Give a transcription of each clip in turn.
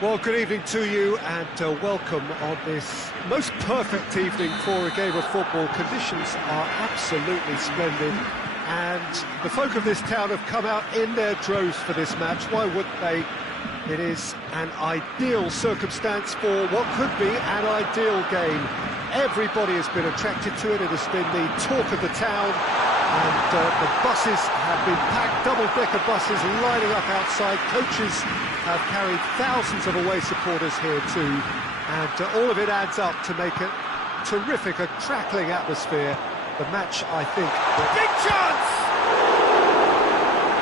Well, good evening to you and welcome on this most perfect evening for a game of football. Conditions are absolutely splendid and the folk of this town have come out in their droves for this match. Why wouldn't they? It is an ideal circumstance for what could be an ideal game. Everybody has been attracted to it. It has been the talk of the town. And the buses have been packed, double-decker buses lining up outside. Coaches have carried thousands of away supporters here too. And all of it adds up to make a terrific, a crackling atmosphere. The match, I think... Big chance!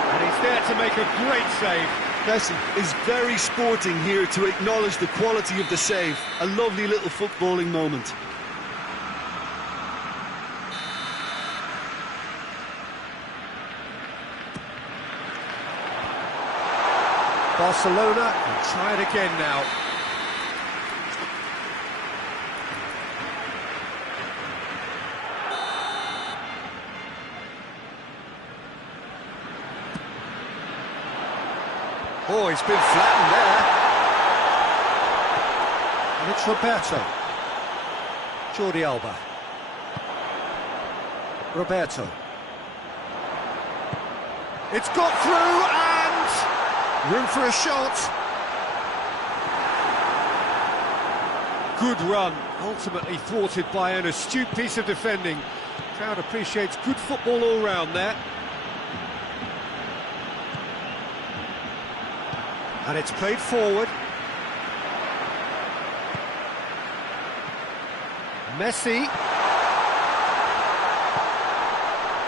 And he's there to make a great save. Messi is very sporting here to acknowledge the quality of the save. A lovely little footballing moment. Barcelona will try it again now. Oh, he's been flattened there. And it's Roberto. Jordi Alba. Roberto. It's got through and room for a shot. Good run, ultimately thwarted by an astute piece of defending. Crowd appreciates good football all round there. And it's played forward. Messi.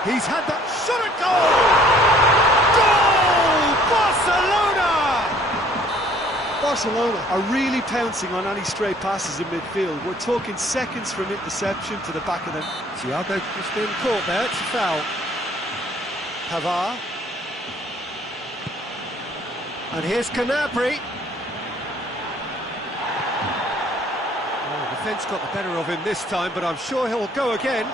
He's had that shot at goal! Goal! Barcelona! Barcelona are really pouncing on any stray passes in midfield. We're talking seconds from interception to the back of them. Thiago has been caught there, it's a foul. Pavard. And here's Gnabry. Oh, the defence got the better of him this time, but I'm sure he'll go again.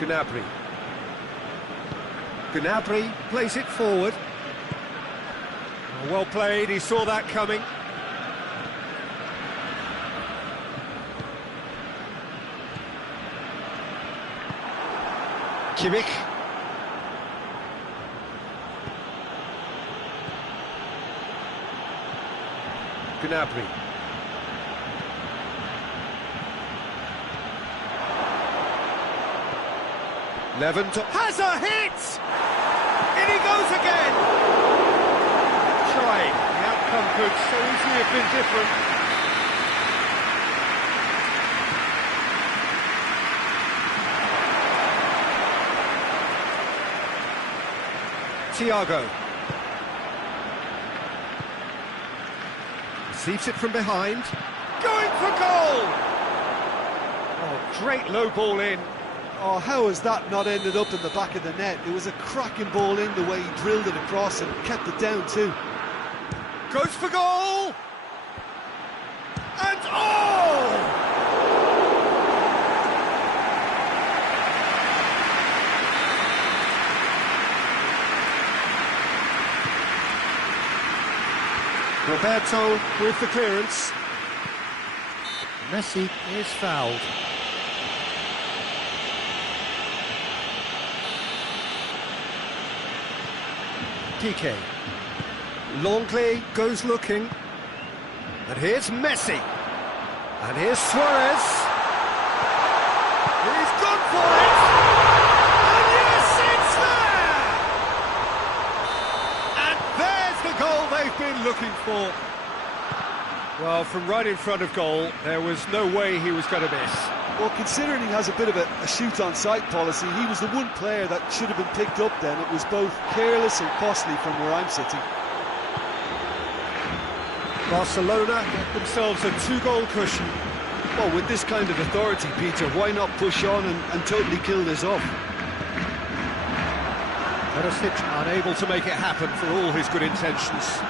Gnabry. Gnabry plays it forward. Oh, well played, he saw that coming. Kimmich. Gnabry. Levant has a hit! In he goes again! Trying. The outcome could so easily have been different. Thiago receives it from behind, going for goal! Oh, great low ball in. Oh, how has that not ended up in the back of the net? It was a cracking ball in the way he drilled it across and kept it down too. Goes for goal! And oh! Roberto with the clearance. Messi is fouled. Piqué. Longley goes looking. And here's Messi. And here's Suarez. He's gone for it! And yes, it's there! And there's the goal they've been looking for. Well, from right in front of goal, there was no way he was going to miss. Well, considering he has a bit of a shoot-on-sight policy, he was the one player that should have been picked up then. It was both careless and costly from where I'm sitting. Barcelona get themselves a 2-goal cushion. Well, with this kind of authority, Peter, why not push on and totally kill this off? Perisic unable to make it happen for all his good intentions.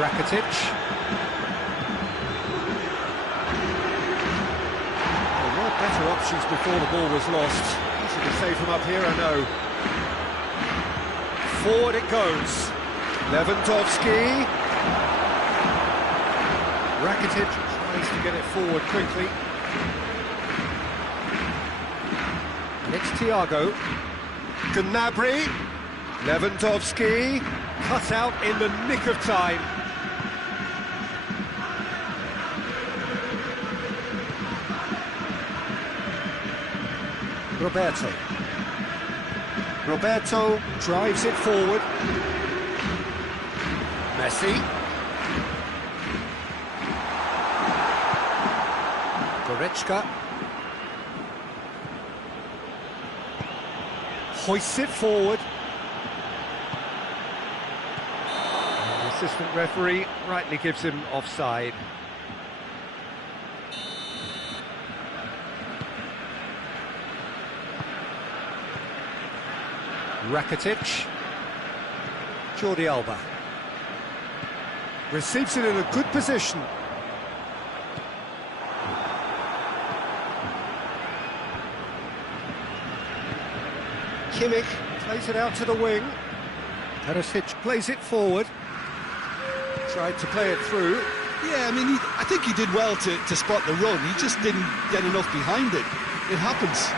Rakitic. There were better options before the ball was lost. Easy to say from up here, I know. Forward it goes. Lewandowski. Rakitic tries to get it forward quickly. And it's Thiago. Gnabry. Lewandowski. Cut out in the nick of time. Roberto drives it forward. Messi. Goretzka. Hoists it forward. And the assistant referee rightly gives him offside. Rakitic. Jordi Alba. Receives it in a good position. Kimmich plays it out to the wing. Perisic plays it forward. Tried to play it through. Yeah, I mean, I think he did well to spot the run. He just didn't get enough behind it. It happens.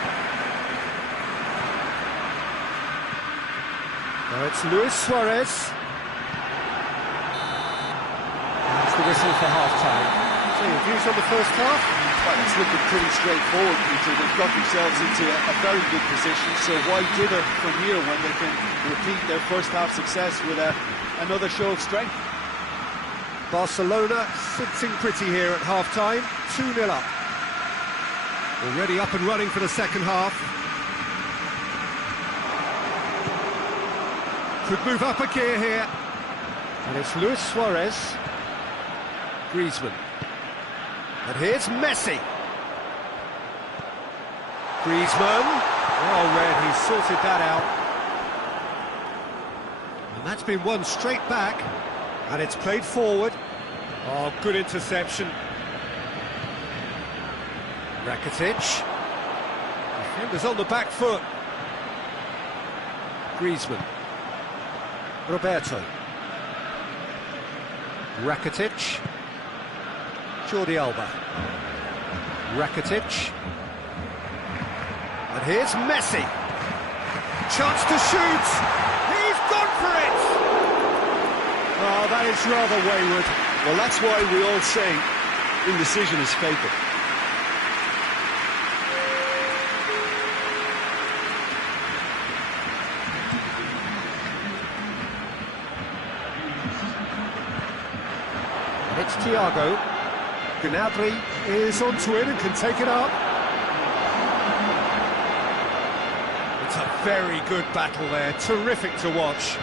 Now it's Luis Suarez. That's the whistle for half-time. So your views on the first half? Well, it's looking pretty straightforward, Peter. They've got themselves into a very good position, so why dither from here when they can repeat their first half success with another show of strength? Barcelona sitting pretty here at half-time, 2-0 up. Already up and running for the second half. Could move up a gear here. And it's Luis Suarez. Griezmann. And here's Messi. Griezmann. Well read, he's sorted that out. And that's been won straight back. And it's played forward. Oh, good interception. Rakitic. Defenders on the back foot. Griezmann. Roberto. Rakitic. Jordi Alba. Rakitic. And here's Messi. Chance to shoot. He's gone for it. Oh, that is rather wayward. Well, that's why we all say indecision is fatal. It's Thiago. Gnabry is onto it and can take it up. It's a very good battle there, terrific to watch.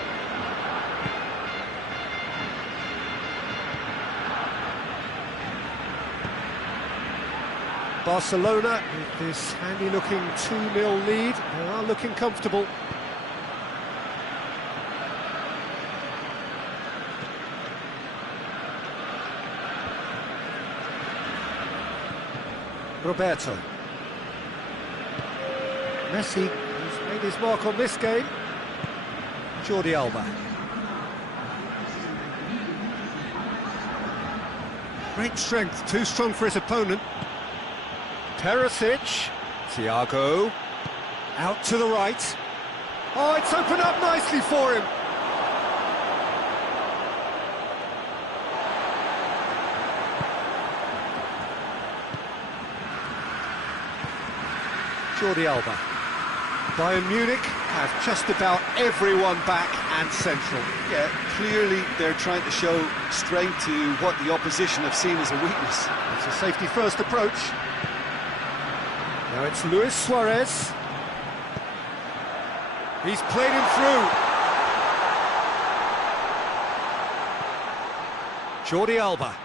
Barcelona, with this handy-looking 2-0 lead, they are looking comfortable. Roberto. Messi has made his mark on this game. Jordi Alba. Great strength, too strong for his opponent. Perisic. Thiago. Out to the right. Oh, it's opened up nicely for him. Jordi Alba. Bayern Munich have just about everyone back and central. Yeah, clearly they're trying to show strength to what the opposition have seen as a weakness. It's a safety-first approach. Now it's Luis Suarez. He's played him through. Jordi Alba.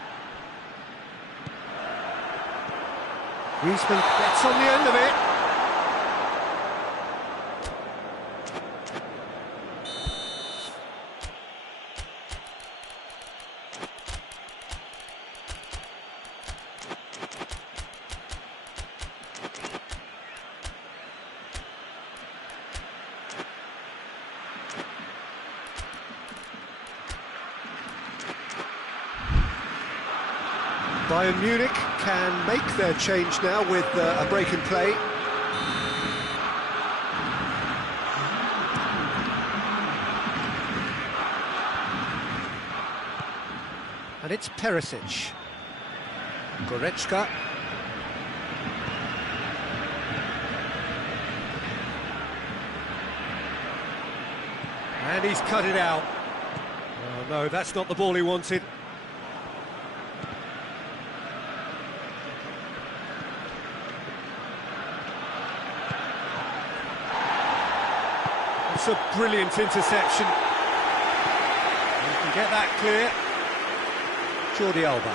Griezmann gets on the end of it. Bayern Munich can make their change now with a break in play. And it's Perisic. Goretzka. And he's cut it out. Oh no, that's not the ball he wanted. That's a brilliant interception. You can get that clear. Jordi Alba.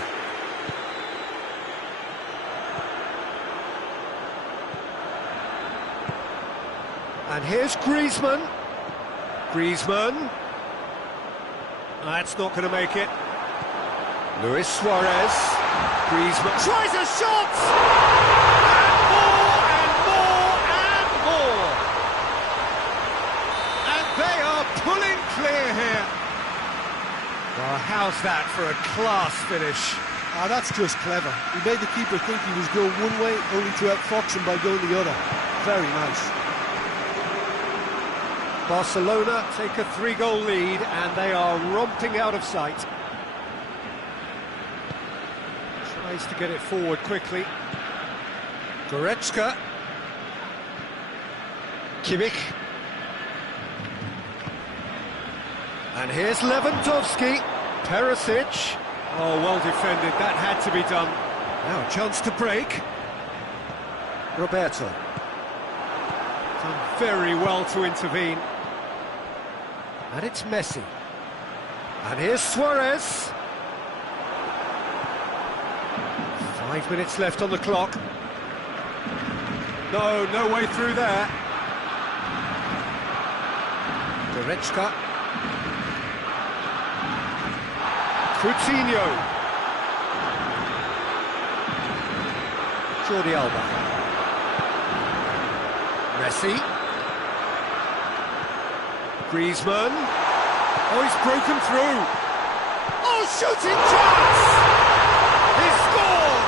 And here's Griezmann. Griezmann. That's not going to make it. Luis Suarez. Griezmann tries a shot! And more, and more, and more! And they are pulling clear here. Well, how's that for a class finish? Ah, that's just clever. He made the keeper think he was going one way, only to outfox him by going the other. Very nice. Barcelona take a 3-goal lead and they are romping out of sight. Tries to get it forward quickly. Goretzka. Kimmich. And here's Lewandowski. Perisic. Oh, well defended, that had to be done. Now a chance to break. Roberto. Done very well to intervene. And it's Messi. And here's Suarez. 5 minutes left on the clock. No way through there. Goretzka. Coutinho. Jordi Alba. Messi. Griezmann. Oh, he's broken through. Oh, shooting chance! He scored!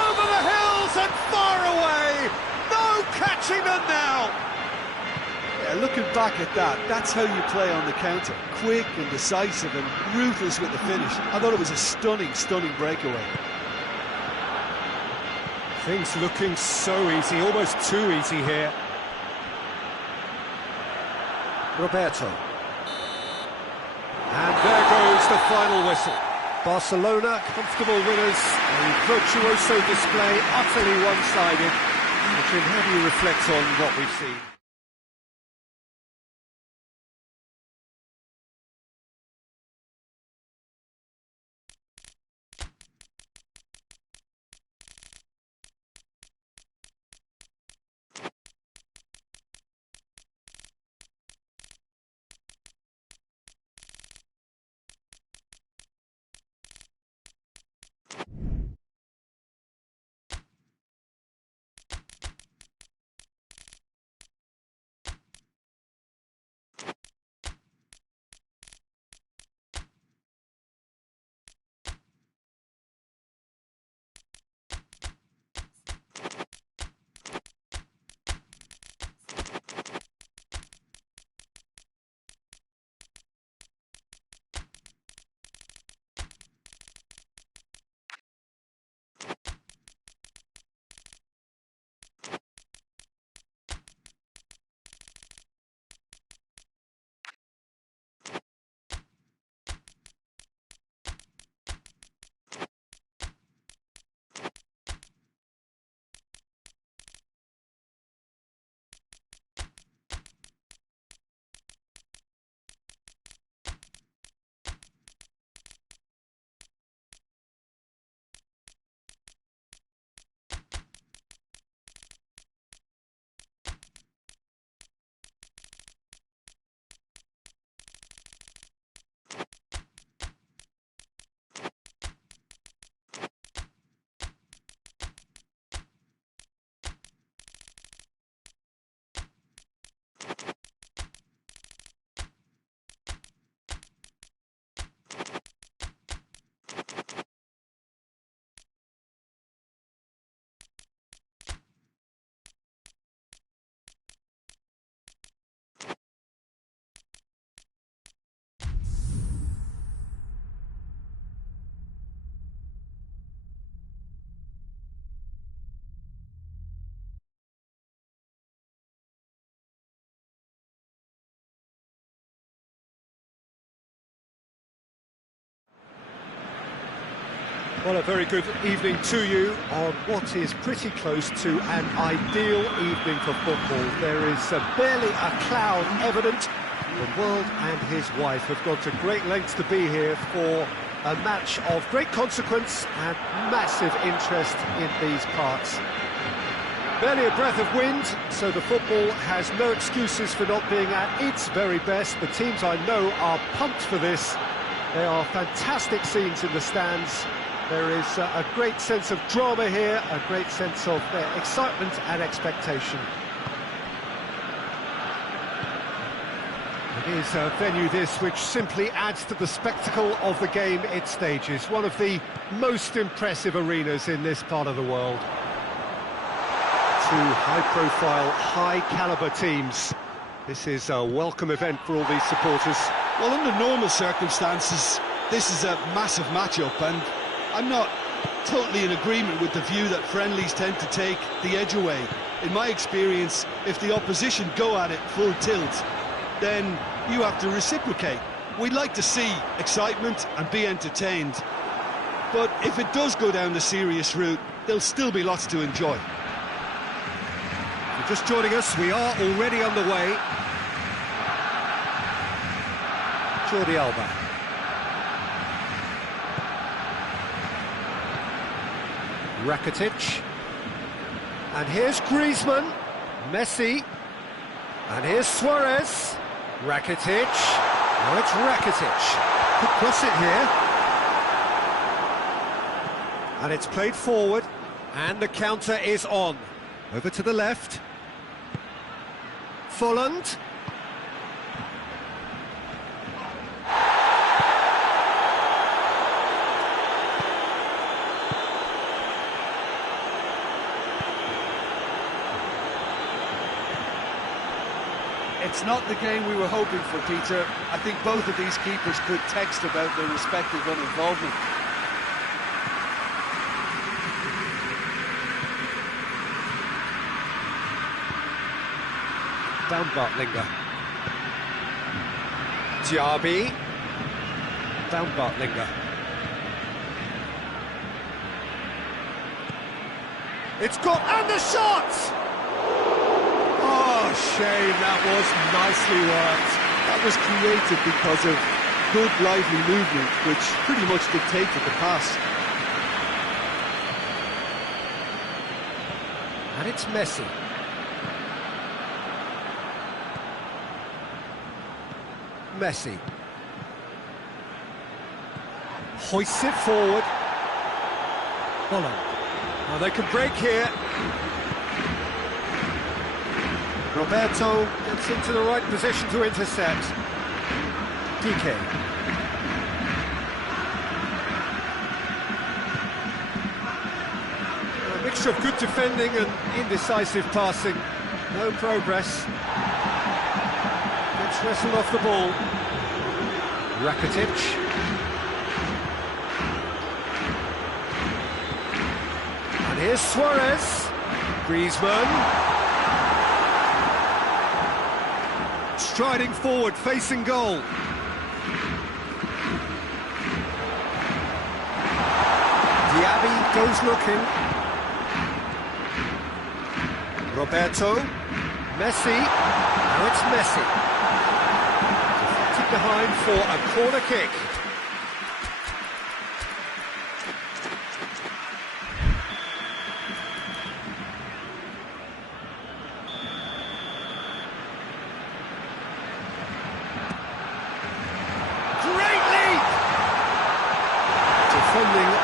Over the hills and far away! No catching them now! Yeah, looking back at that, that's how you play on the counter. Quick and decisive and ruthless with the finish. I thought it was a stunning, stunning breakaway. Things looking so easy, almost too easy here. Roberto. And there goes the final whistle. Barcelona, comfortable winners, a virtuoso display, utterly one-sided. Chương, how do you reflect on what we've seen? Well, a very good evening to you on what is pretty close to an ideal evening for football. There is barely a cloud evident. The world and his wife have gone to great lengths to be here for a match of great consequence and massive interest in these parts. Barely a breath of wind, so the football has no excuses for not being at its very best. The teams I know are pumped for this. There are fantastic scenes in the stands. There is a great sense of drama here, a great sense of excitement and expectation. It is a venue this which simply adds to the spectacle of the game it stages. One of the most impressive arenas in this part of the world. Two high-profile, high-caliber teams. This is a welcome event for all these supporters. Well, under normal circumstances, this is a massive matchup, and I'm not totally in agreement with the view that friendlies tend to take the edge away. In my experience, if the opposition go at it full tilt, then you have to reciprocate. We'd like to see excitement and be entertained. But if it does go down the serious route, there'll still be lots to enjoy. If you're just joining us, we are already underway. Jordi Alba. Rakitic, and here's Griezmann, Messi, and here's Suarez, Rakitic, now it's Rakitic, could cross it here, and it's played forward, and the counter is on, over to the left, Folland, It's not the game we were hoping for, Peter. I think both of these keepers could text about their respective uninvolvement. down Bartlinger, Diaby, down Bartlinger. It's got, and the shot! Oh, shame, that was nicely worked. That was created because of good, lively movement, which pretty much dictated the pass. And it's Messi. Messi. Hoists it forward. Follow. Well, they can break here. Roberto gets into the right position to intercept. PK. A mixture of good defending and indecisive passing. No progress. Gets wrestled off the ball. Rakitic. And here's Suarez. Griezmann. Striding forward, facing goal. Diaby goes looking. Roberto. Messi. Now it's Messi. Deflected behind for a corner kick.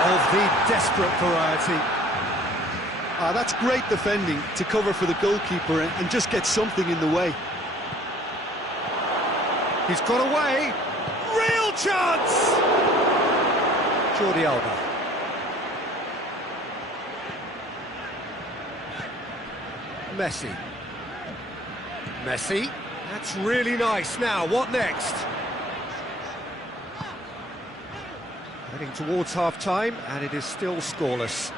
Of the desperate variety. That's great defending to cover for the goalkeeper and just get something in the way. He's got away. Real chance! Jordi Alba. Messi. Messi. That's really nice. Now, what next? Heading towards half-time, and it is still scoreless.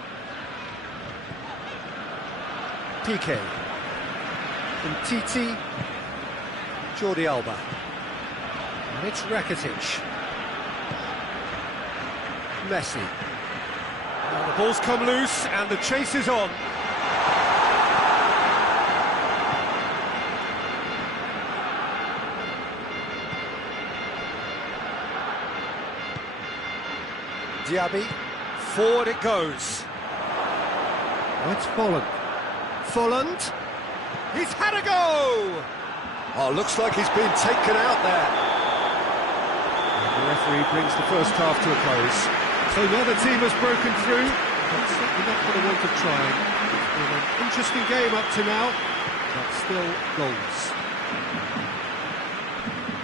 PK. From Titi. Jordi Alba. And it's Rakitic. Messi. The ball's come loose and the chase is on. Diaby, forward it goes. It's Folland. Folland, he's had a go! Oh, looks like he's been taken out there. And the referee brings the first half to a close. So now the team has broken through, but certainly not for the want of trying. It's been an interesting game up to now, but still goals.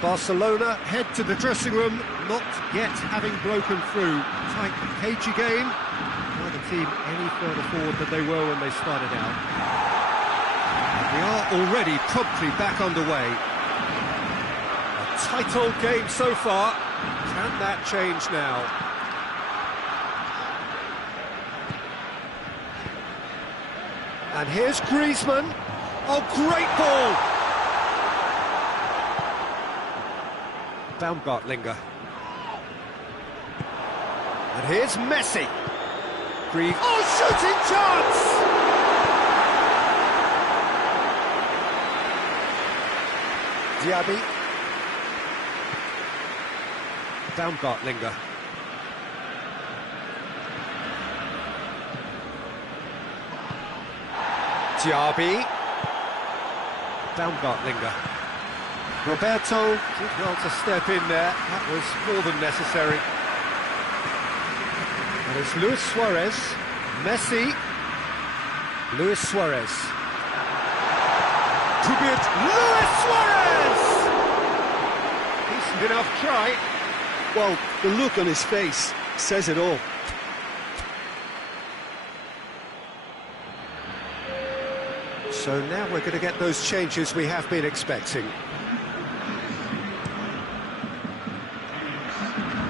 Barcelona head to the dressing room, not yet having broken through. Tight, cagey game. Neither team any further forward than they were when they started out. And we are already promptly back underway. A tight old game so far. Can that change now? And here's Griezmann. Oh, great ball! Baumgartlinger. And here's Messi. Oh, shooting chance! Diaby. Baumgartlinger. Diaby. Baumgartlinger. Roberto did well to step in there. That was more than necessary. And it's Luis Suarez. Messi. Luis Suarez. Could be it. Luis Suarez! Decent enough try. Well, the look on his face says it all. So now we're going to get those changes we have been expecting.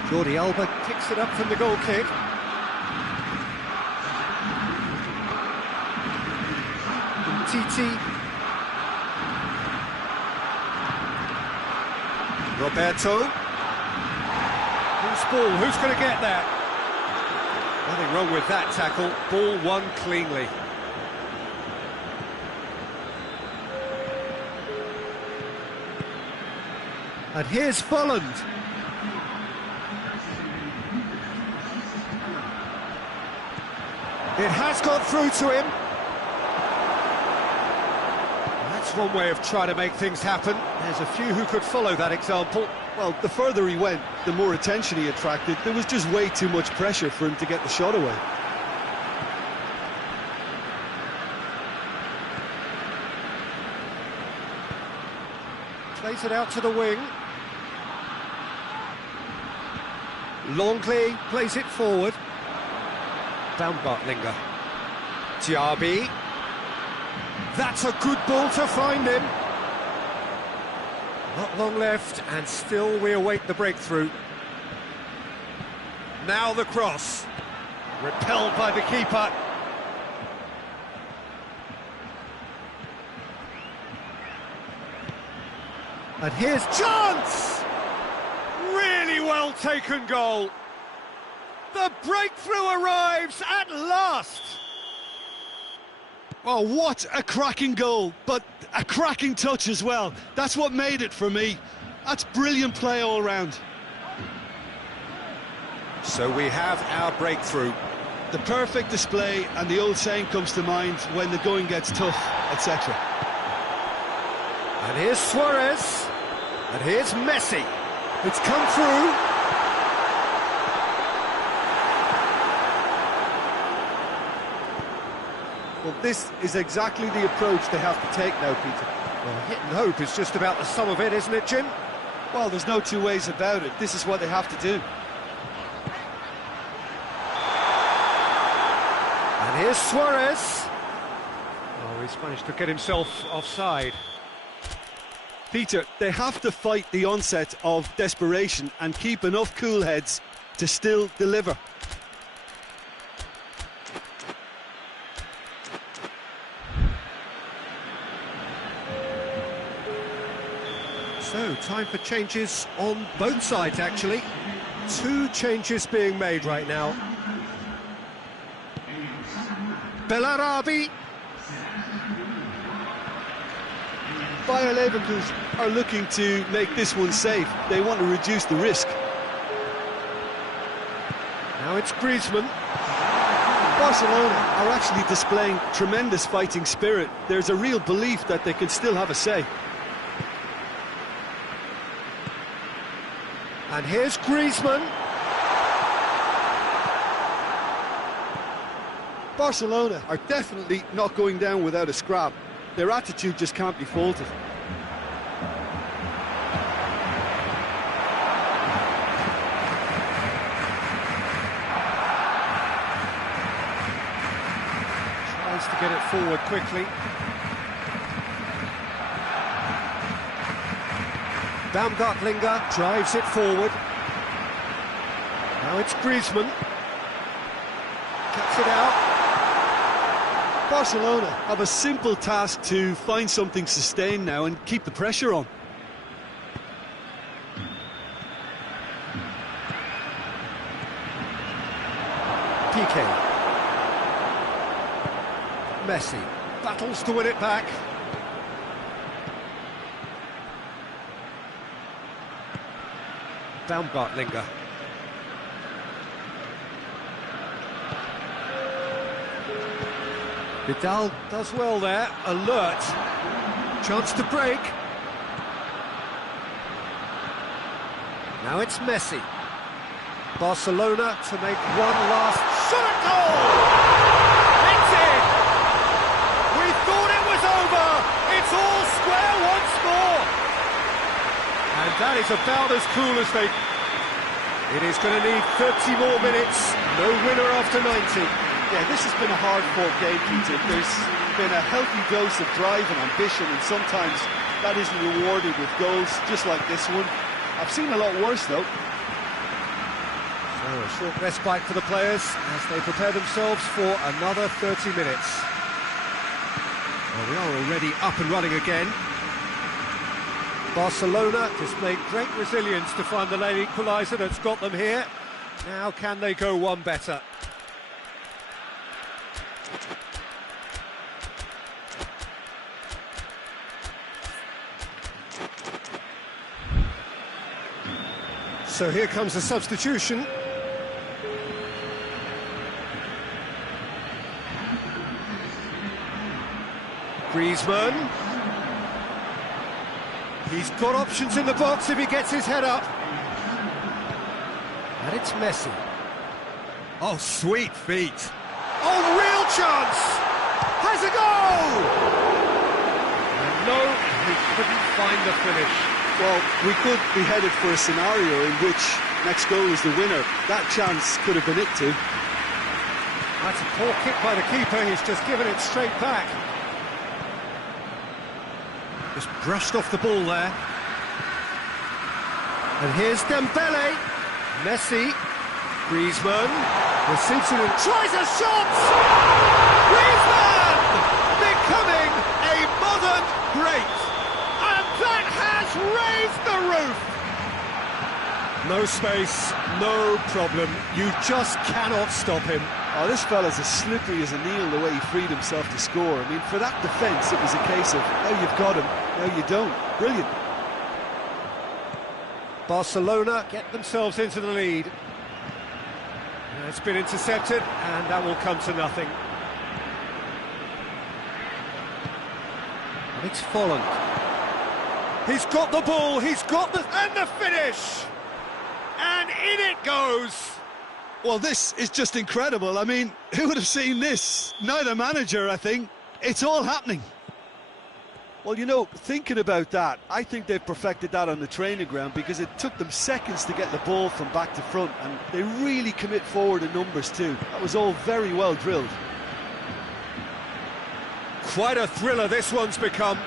Jordi Alba kicks it up from the goal kick. Titi. Roberto. Who's ball? Who's going to get that? Nothing wrong with that tackle. Ball won cleanly. And here's Folland. It has got through to him. That's one way of trying to make things happen. There's a few who could follow that example. Well, the further he went, the more attention he attracted. There was just way too much pressure for him to get the shot away. Plays it out to the wing. Longley plays it forward. Baumgartlinger. Diaby. That's a good ball to find him. Not long left, and still we await the breakthrough. Now the cross. Repelled by the keeper. And here's chance! Really well taken goal. The breakthrough arrives at last. Oh, what a cracking goal, but a cracking touch as well. That's what made it for me. That's brilliant play all round. So we have our breakthrough. The perfect display, and the old saying comes to mind, when the going gets tough, etc. And here's Suarez. And here's Messi. It's come through. Well, this is exactly the approach they have to take now, Peter. Well, hit and hope is just about the sum of it, isn't it, Jim? Well, there's no two ways about it. This is what they have to do. And here's Suarez. Oh, he's managed to get himself offside. Peter, they have to fight the onset of desperation and keep enough cool heads to still deliver. So, time for changes on both sides, actually. 2 changes being made right now. Bellarabi. Bayer Leverkusen are looking to make this one safe. They want to reduce the risk. Now it's Griezmann. Barcelona are actually displaying tremendous fighting spirit. There's a real belief that they can still have a say. And here's Griezmann. Barcelona are definitely not going down without a scrap. Their attitude just can't be faulted. Tries to get it forward quickly. Baumgartlinger drives it forward. Now it's Griezmann. Cuts it out. Barcelona have a simple task to find something sustained now and keep the pressure on. Piqué. Messi battles to win it back. Baumgartlinger. Vidal does well there, alert. Chance to break. Now it's Messi. Barcelona to make one last shot at goal! It's in! We thought it was over! It's all square once more! And that is about as cool as they... It is going to need 30 more minutes. No winner after 90. Yeah, this has been a hard-fought game, Peter. There's been a healthy dose of drive and ambition, and sometimes that isn't rewarded with goals, just like this one. I've seen a lot worse, though. So a short respite for the players as they prepare themselves for another 30 minutes. Well, we are already up and running again. Barcelona displayed great resilience to find the late equaliser that's got them here. Now can they go one better? So here comes a substitution. Griezmann. He's got options in the box if he gets his head up. And it's Messi. Oh, sweet feet. Oh, real chance! Has a goal! And no, he couldn't find the finish. Well, we could be headed for a scenario in which next goal is the winner. That chance could have been it too. That's a poor kick by the keeper, he's just given it straight back. Just brushed off the ball there. And here's Dembele. Messi. Griezmann. Receives it and tries a shot! Griezmann! Becoming a modern great. And that has raised the roof! No space, no problem. You just cannot stop him. Oh, this fella's as slippery as a needle the way he freed himself to score. I mean, for that defence, it was a case of, now you've got him, now you don't. Brilliant. Barcelona get themselves into the lead. It's been intercepted, and that will come to nothing. And it's Folland. He's got the ball, he's got the... and the finish! And in it goes! Well, this is just incredible. I mean, who would have seen this? Neither manager, I think. It's all happening. Well, you know, thinking about that, I think they've perfected that on the training ground because it took them seconds to get the ball from back to front, and they really commit forward in numbers too. That was all very well drilled. Quite a thriller this one's become.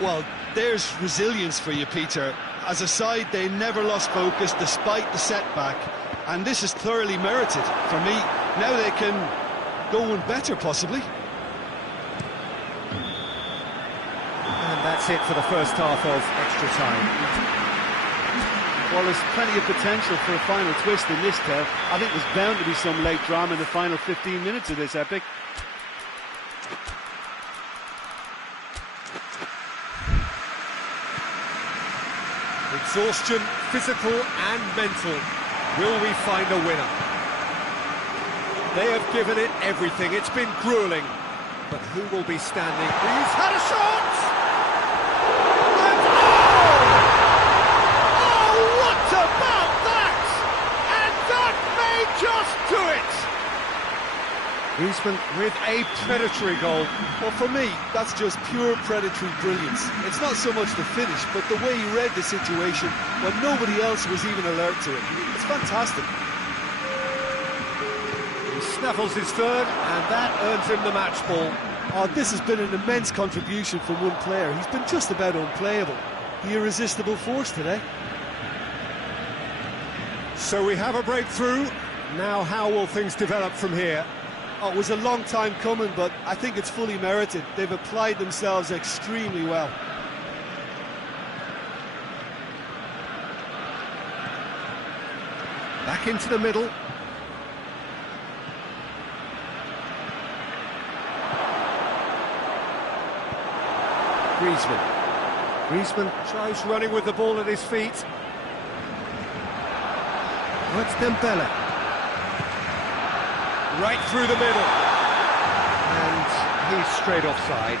Well, there's resilience for you, Peter. As a side, they never lost focus despite the setback, and this is thoroughly merited for me. Now they can go one better, possibly. And that's it for the first half of extra time. Well, there's plenty of potential for a final twist in this tale. I think there's bound to be some late drama in the final 15 minutes of this epic. Exhaustion, physical and mental. Will we find a winner? They have given it everything. It's been gruelling. But who will be standing? He's had a shot! And oh, what about that? And that may just do it! Griezmann with a predatory goal. Well, for me, that's just pure predatory brilliance. It's not so much the finish, but the way he read the situation when nobody else was even alert to it. It's fantastic. He snaffles his third, and that earns him the match ball. Oh, this has been an immense contribution from one player. He's been just about unplayable. The irresistible force today. So we have a breakthrough. Now how will things develop from here? Oh, it was a long time coming, but I think it's fully merited. They've applied themselves extremely well. Back into the middle. Griezmann tries running with the ball at his feet. That's Dembele. Right through the middle. And he's straight offside.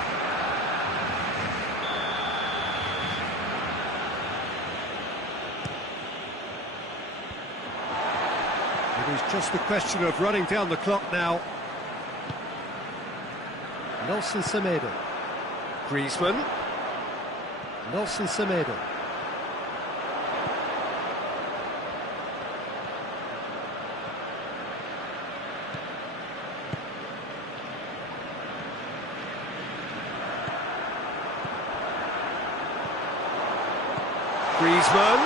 It is just a question of running down the clock now. Nelson Semedo. Griezmann. Nelson Semedo. Griezmann.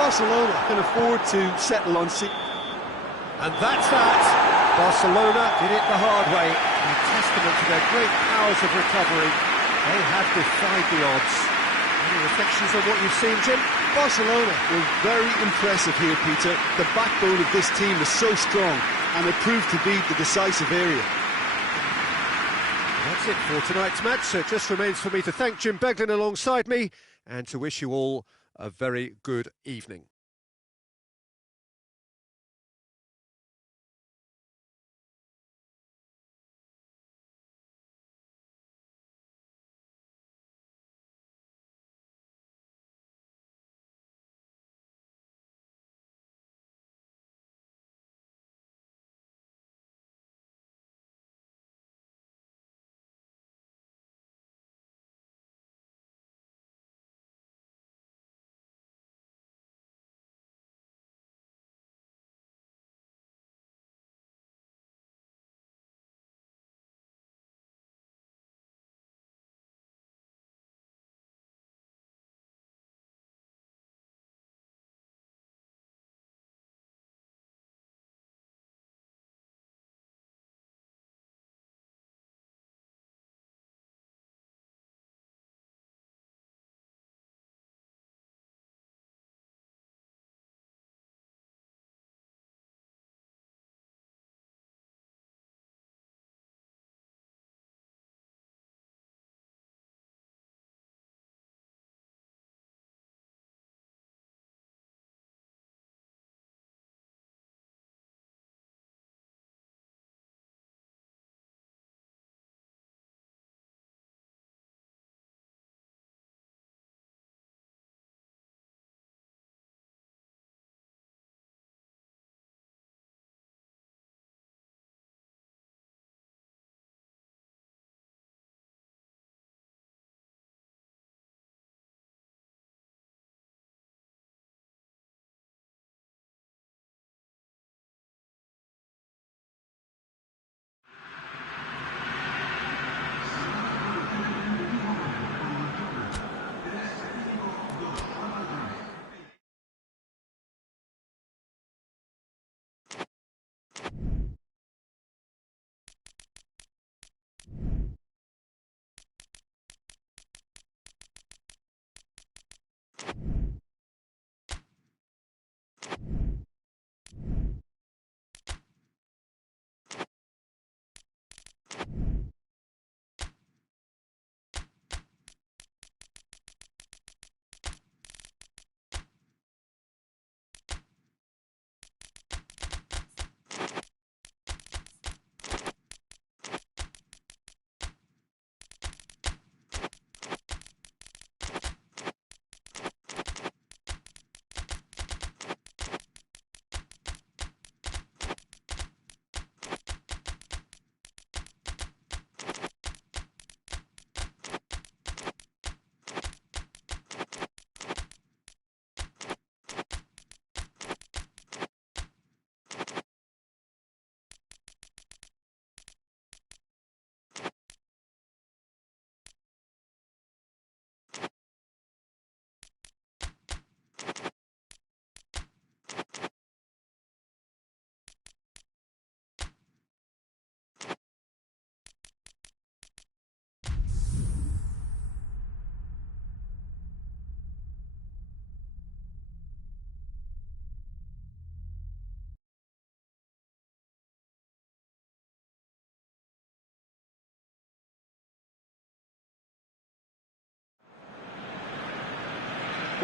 Barcelona can afford to settle on six. And that's that. Barcelona did it the hard way. A testament to their great powers of recovery. They have defied the odds. Any reflections on what you've seen, Jim? Barcelona were very impressive here, Peter. The backbone of this team is so strong, and it proved to be the decisive area. That's it for tonight's match. So it just remains for me to thank Jim Beglin alongside me and to wish you all a very good evening.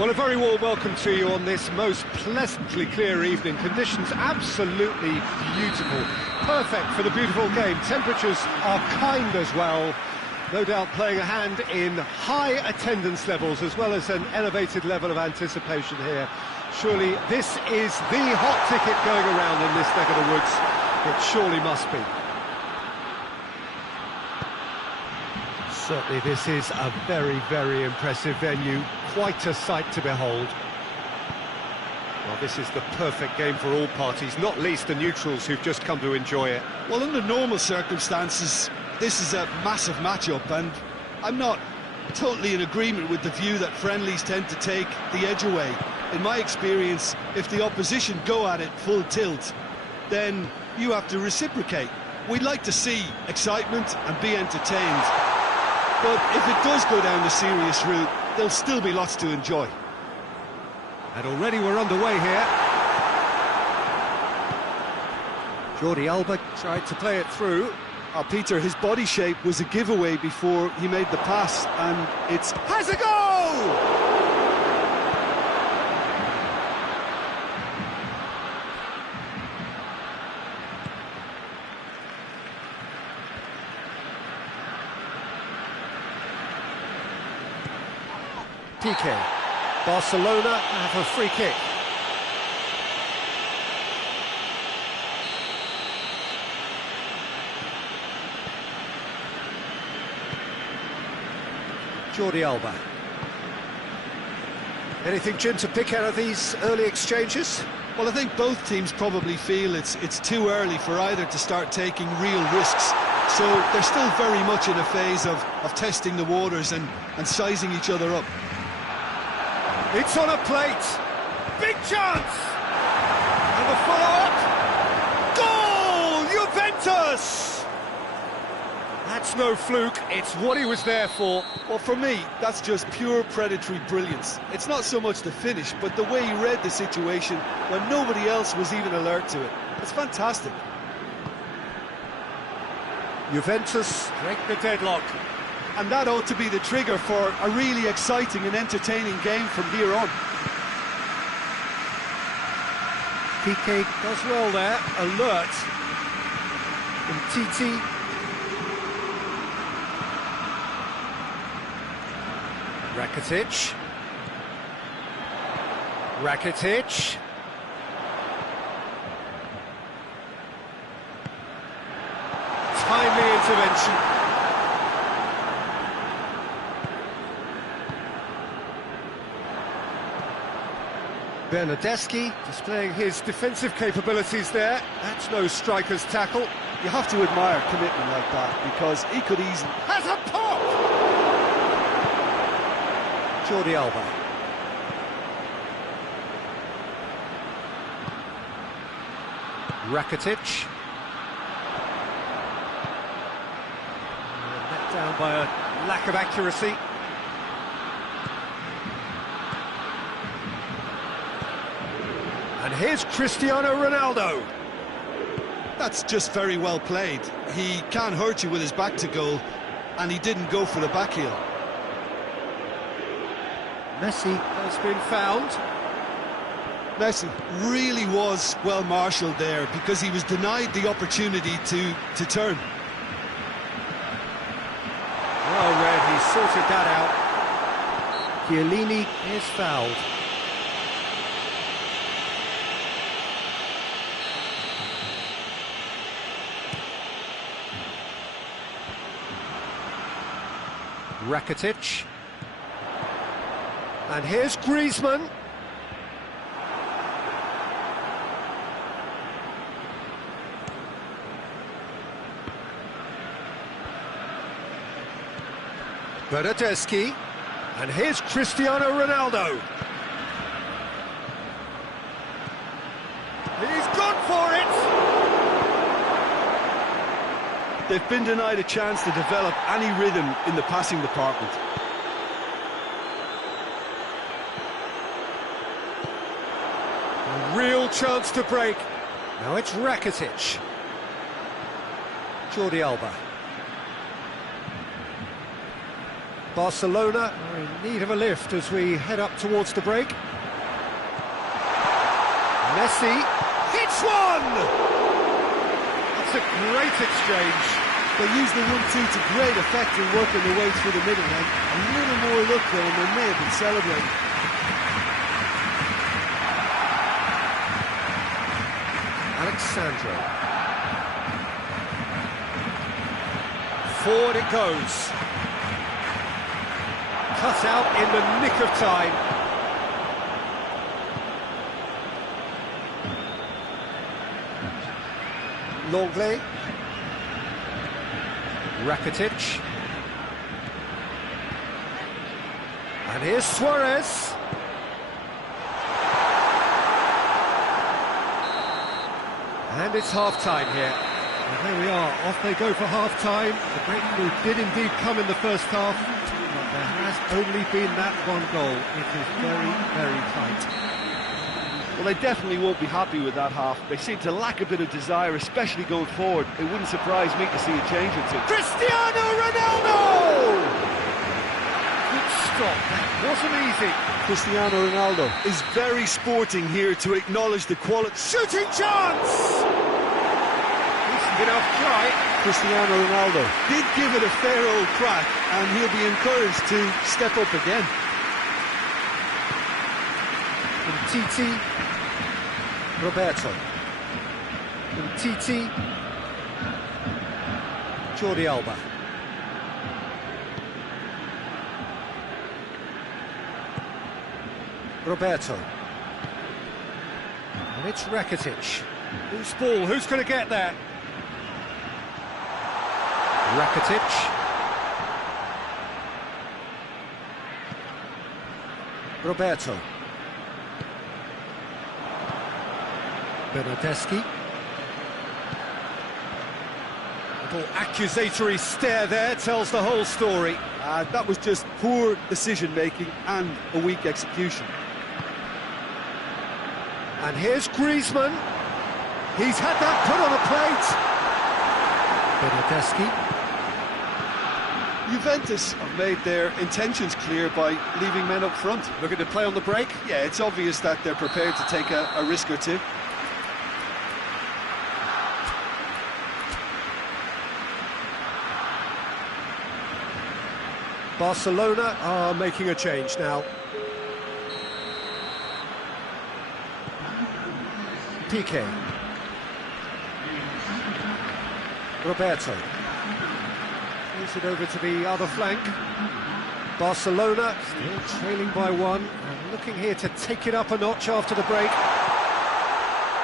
Well, a very warm welcome to you on this most pleasantly clear evening. Conditions absolutely beautiful. Perfect for the beautiful game. Temperatures are kind as well. No doubt playing a hand in high attendance levels as well as an elevated level of anticipation here. Surely this is the hot ticket going around in this neck of the woods. It surely must be. Certainly this is a very, very impressive venue. Quite a sight to behold. Well, this is the perfect game for all parties, not least the neutrals who've just come to enjoy it. Well, under normal circumstances, this is a massive matchup, and I'm not totally in agreement with the view that friendlies tend to take the edge away. In my experience, if the opposition go at it full tilt, then you have to reciprocate. We'd like to see excitement and be entertained. But if it does go down the serious route, there'll still be lots to enjoy. And already we're underway here. Jordi Alba tried to play it through. Peter, his body shape was a giveaway before he made the pass, and it's... Has a goal! Piqué. Barcelona have a free kick. Jordi Alba. Anything, Jim, to pick out of these early exchanges? Well, I think both teams probably feel it's too early for either to start taking real risks. So they're still very much in a phase of testing the waters and sizing each other up. It's on a plate. Big chance! And the follow-up. Goal! Juventus! That's no fluke. It's what he was there for. Well, for me, that's just pure predatory brilliance. It's not so much the finish, but the way he read the situation when nobody else was even alert to it. It's fantastic. Juventus break the deadlock. And that ought to be the trigger for a really exciting and entertaining game from here on. Piqué does well there, alert. And Titi. Rakitic. Rakitic. Timely intervention. Bernardeschi displaying his defensive capabilities there. That's no striker's tackle. You have to admire commitment like that, because he could easily... Has a pop! Jordi Alba. Rakitic. Let down by a lack of accuracy. And here's Cristiano Ronaldo. That's just very well played. He can hurt you with his back to goal, and he didn't go for the back heel. Messi has been fouled. Messi really was well marshalled there, because he was denied the opportunity to turn. Well read, he sorted that out. Chiellini is fouled. Rakitic. And here's Griezmann. Bernardeschi. And here's Cristiano Ronaldo. He's gone for it! They've been denied a chance to develop any rhythm in the passing department. A real chance to break. Now it's Rakitic. Jordi Alba. Barcelona are in need of a lift as we head up towards the break. Messi hits one! That's a great exchange. They use the 1-2 to great effect in working their way through the middle, and a little more luck though, and they may have been celebrating. Alexandro. Forward it goes. Cut out in the nick of time. Longley. Rakitic. And here's Suarez. And it's half-time here. And there we are, off they go for half-time. The breakthrough did indeed come in the first half, but there has only been that one goal. It is very, very tight. Well, they definitely won't be happy with that half. They seem to lack a bit of desire, especially going forward. It wouldn't surprise me to see a change or two. Cristiano Ronaldo! Good stop, that wasn't easy. Cristiano Ronaldo is very sporting here to acknowledge the quality. Shooting chance! Decent enough try. Cristiano Ronaldo did give it a fair old crack, and he'll be encouraged to step up again. Titi, Roberto. Titi, Jordi Alba. Roberto. And it's Rakitic. Loose ball, who's going to get that? Rakitic. Roberto. Bernardeschi. Little accusatory stare there tells the whole story. That was just poor decision-making and a weak execution. And here's Griezmann. He's had that put on a plate. Bernardeschi. Juventus have made their intentions clear by leaving men up front. Looking to play on the break? Yeah, it's obvious that they're prepared to take a risk or two. Barcelona are making a change now. Piqué. Roberto. Moves it over to the other flank. Barcelona still trailing by one and looking here to take it up a notch after the break.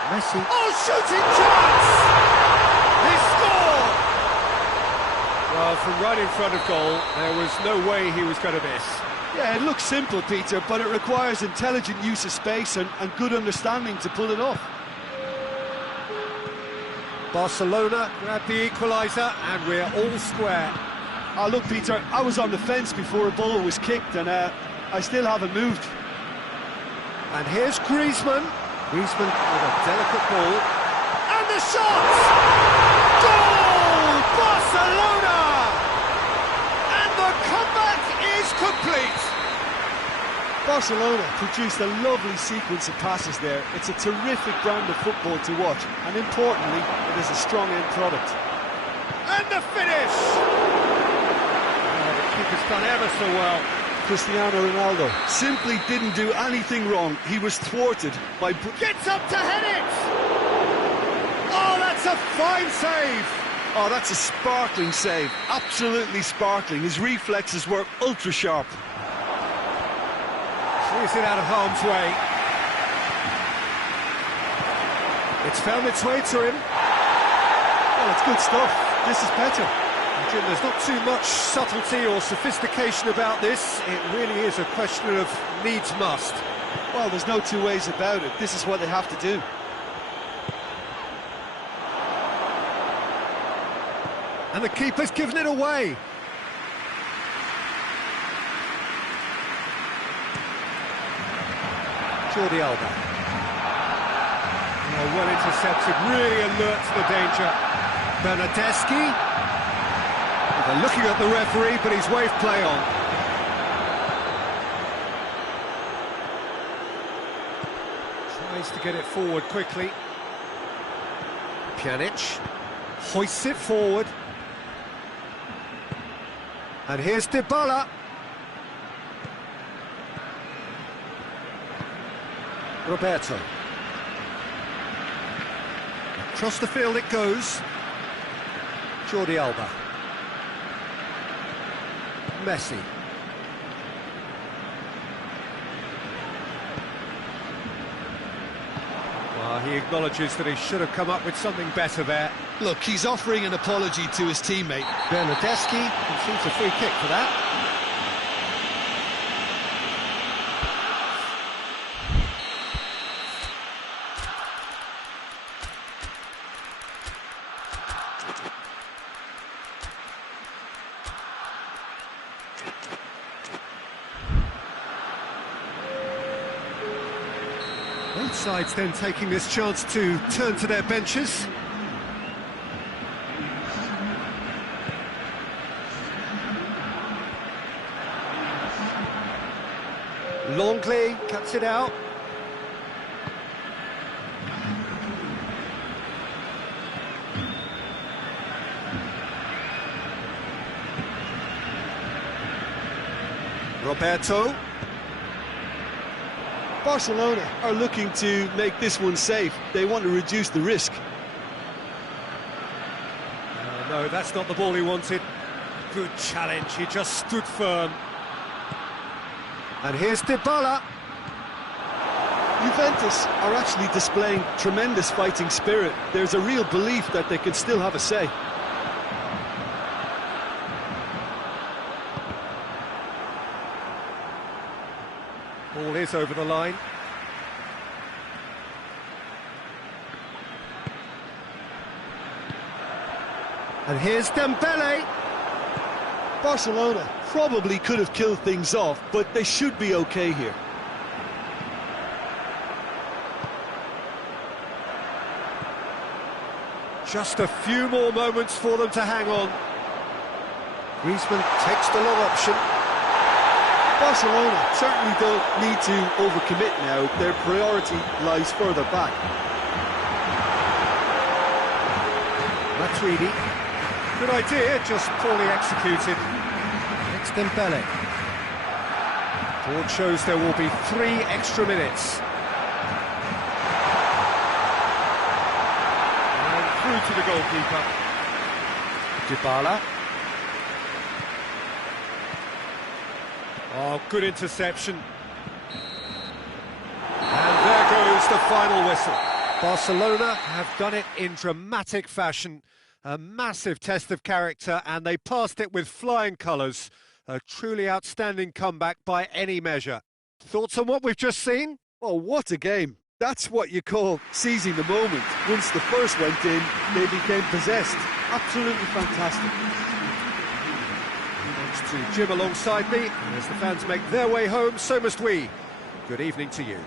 Messi. Oh, shooting chance! He scored! Well, from right in front of goal, there was no way he was going to miss. Yeah, it looks simple, Peter, but it requires intelligent use of space and good understanding to pull it off. Barcelona grab the equaliser and we're all square. Look, Peter, I was on the fence before a ball was kicked and I still haven't moved. And here's Griezmann. Griezmann with a delicate ball. And the shot! Goal! Barcelona! And the comeback is complete. Barcelona produced a lovely sequence of passes there. It's a terrific brand of football to watch, and importantly, it is a strong end product. And the finish! Oh, the keeper's done ever so well. Cristiano Ronaldo simply didn't do anything wrong. He was thwarted by... Gets up to head it! Oh, that's a fine save! Oh, that's a sparkling save. Absolutely sparkling. His reflexes were ultra sharp. Clears it out of harm's way. It's found its way to him. Oh, it's good stuff. This is better. Jim, there's not too much subtlety or sophistication about this. It really is a question of needs must. Well, there's no two ways about it. This is what they have to do. And the keeper's given it away. Jordi Alba. Oh, well intercepted, really alert to the danger. Bernardeschi. They're looking at the referee, but he's waved play on. needs to get it forward quickly. Pjanic hoists it forward. And here's Dybala. Roberto. Across the field it goes. Jordi Alba. Messi. Well, he acknowledges that he should have come up with something better there. Look, he's offering an apology to his teammate. Bernardeschi concedes a free kick for that. Both sides then taking this chance to turn to their benches. Longley cuts it out. Roberto. Barcelona are looking to make this one safe. They want to reduce the risk. No, that's not the ball he wanted. Good challenge, he just stood firm. And here's Dybala. Juventus are actually displaying tremendous fighting spirit. There's a real belief that they can still have a say. Ball is over the line. And here's Dembele. Barcelona probably could have killed things off, but they should be okay here. Just a few more moments for them to hang on. Griezmann takes the long option. Barcelona certainly don't need to overcommit now. Their priority lies further back. Matuidi. Good idea, just poorly executed. It's Dembele. Board shows there will be 3 extra minutes. And through to the goalkeeper. Dybala. Oh, good interception. And there goes the final whistle. Barcelona have done it in dramatic fashion. A massive test of character, and they passed it with flying colours. A truly outstanding comeback by any measure. Thoughts on what we've just seen? Oh, what a game. That's what you call seizing the moment. Once the first went in, they became possessed. Absolutely fantastic. Thanks to Jim alongside me. As the fans make their way home, so must we. Good evening to you.